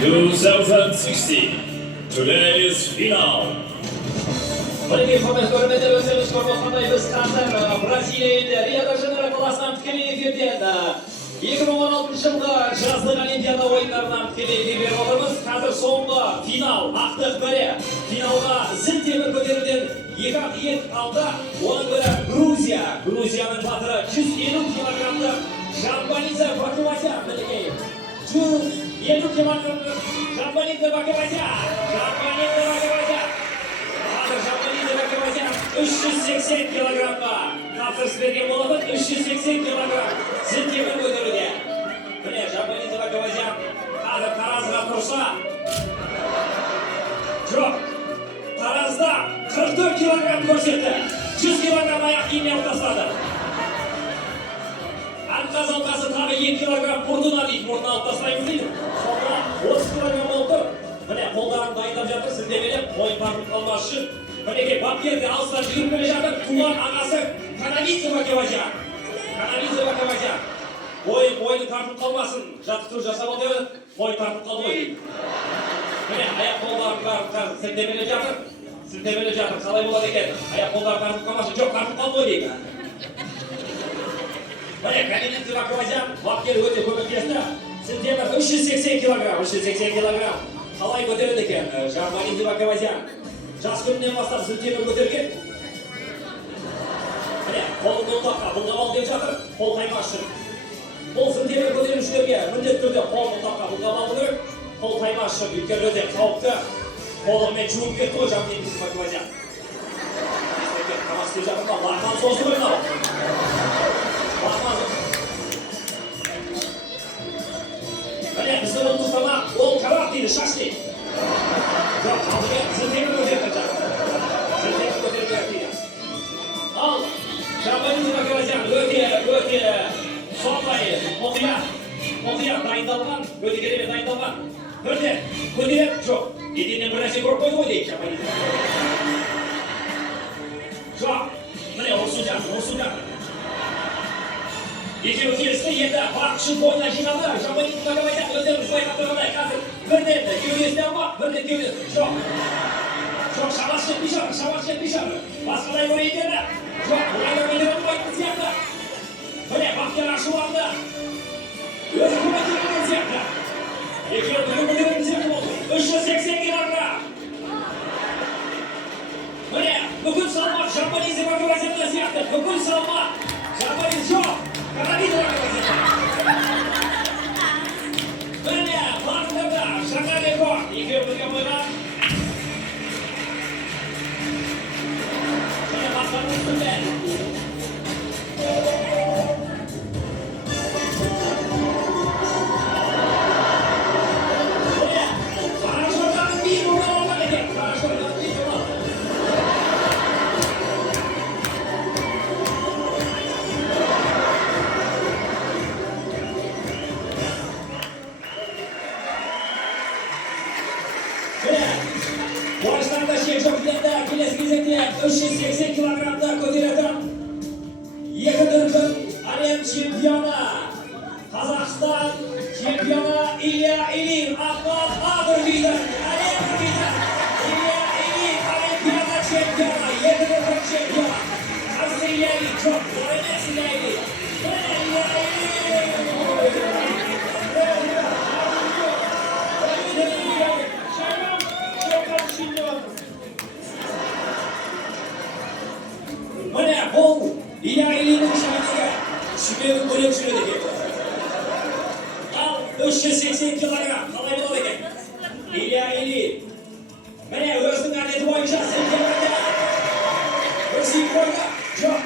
2016. Today's final. Бірге көрмеді өздеріңіз көріп отырғандай біз қазір Бразилия Рио-де-Жанейро қаласынан тікелей эфирден 2016 жылғы жаздық Олимпиада ойындарынан тікелей эфир беріп отырмыз. Қазір соңғы финал, ақтық бірі. Финалға зіл темір көтеруден екі алда, оның бірі Грузия. Грузияның батыры 150 килограммдық Жамбалидзе Бакабатян. Мінекей 150 килограммдық Жамбалидзе Бакабатян. 380 килограммға тапсырыс берген болатын, 380 килограмм зіл темір көтеруде. Міне Жамбалидзе Бакабатян қазір таразыға тұрса, жоқ, таразда 44 килограмм көрсетті, 100 килограмм аяқ киіммен алып тастады. Анқаз-алқасы тағы 2 килограмм мұртына дейді, мұртына алып тастаймыз дейді. Сонда 30 килограмм болып тұр. Міне қолдарын дайындап жатыр, сілтемелеп, ойын тартып қалмас үшін. Мінекей бапкерді алыстан жүріп келе жатыр, туған ағасы Каналидзе Бакабатян. Каналидзе Бакабатян. Ойын тартып қалмасын, жаттықтыру жасап алды, ойын тартып қалды ғой дейді. Міне аяқ қолдарын бәрін сілтемелеп жатыр, қалай болады екен? Аяқ қолдарын тартып қалмасын, жоқ тартып қалды ғой дейді. Міне Каналидзе Бакабатян, бапкер өте көмектесті. Сілтемір 380 килограмм. Қалай көтереді екен Жамбалидзе Бакабатян? Жас күнінен бастап зіл темір көтерген. Міне, қолын ұлтаққа бұлғамал деп жатыр, қол қаймас үшін. Бұл зіл темір көтерушілерге міндетті түрде қолын ұлтаққа бұлғамал керек, қол қаймас үшін. Өйткені өте қауіпті. Қолымен жуып кетті ғой Жамбалидзе Бакабатян. Қамас деп жатыр ма? Лақман созды ғой мынау. Міне, біздің ұлттық тамақ, ол кабак дейді, шаш дейді. Жоқ, алдымен зіл темір көтерді жатыр. Зіл темір көтерді жатыр. Ал Жамбалидзе Бакабатян өте сондай мұқият дайындалған, өте керемет дайындалған. Бірден көтеріп, жоқ, еденнен бір нәрсе көріп қойды ғой дейді Жамбалидзе. Жоқ, міне ұрсын жатыр. Екеуі келісті, енді бақшын бойына жинады. Жамбалидзе Бакабатян өздеріңіз байқап тұрғандай қазір бірден кеудесіне алмақ, бірден кеудесіне. Жоқ, шабас жетпей жатыр. Басқалай көрейін деді. Жоқ, олай көтеріп қойтын сияқты. Міне, бапкер ашуланды. Өзі көтерген сияқты. Екеуі көтерген сияқты болды. 380 килограмм. Міне, бүкіл салмақ Жамбалидзе Бакабатянда сияқты. Бүкіл салмақ Жамбалидзе жоқ. Каналидзе Бакабатян. Міне, бақытында жаңа рекорд. Екеуі бірге қойған. Міне, басқаның үстінде. Міне, қарашорданың бейін болған олған екен. Қарашорданың бейін болған. Boşlarda şek çok ileride, kelesi gezekte 380 kilogramda көтеретін екі дүркін әлем чемпионы Қазақстан чемпионы Илья Ильин Ахмат Адырбидің әлем лидері Илья Ильин Олимпиада чемпионы, екі дүркін чемпионы. Қазір Илья Ильин жоқ, бұл емес Илья Ильин. Илья Міне, бұл Илья Ильиннің шайнығы шүмегі бөлек жүреді екен. Ал 380 килограмм, қалай болады екен? Илья Ильин. Міне, өзінің әдеті бойынша сілтемірді. Өзі қойды. Жоқ.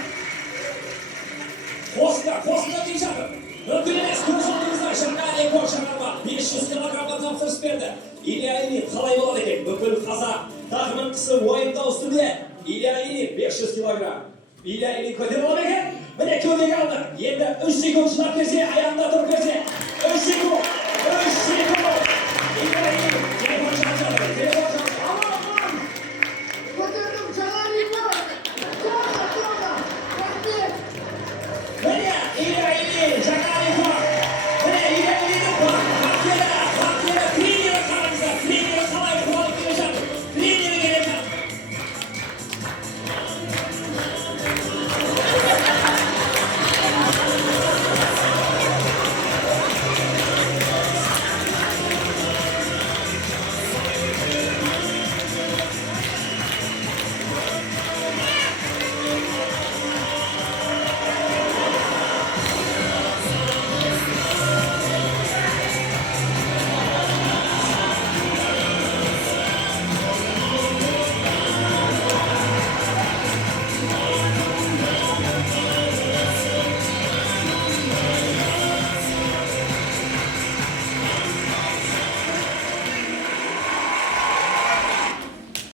Қосында дей жатыр. Мүмкін емес, көз алдыңызда жаңа рекорд жаңарма 500 килограммға тапсырыс берді. Илья Ильин қалай болады екен? Бүкіл қазақ тағымын кісі ойында үстінде. Илья Ильин 500 килограмм. Илья Ильин көтеріп алып екен. Міне кеудеге алды. Енді 3 секунд шынап берсе, аяғында тұрып берсе. 3 секунд.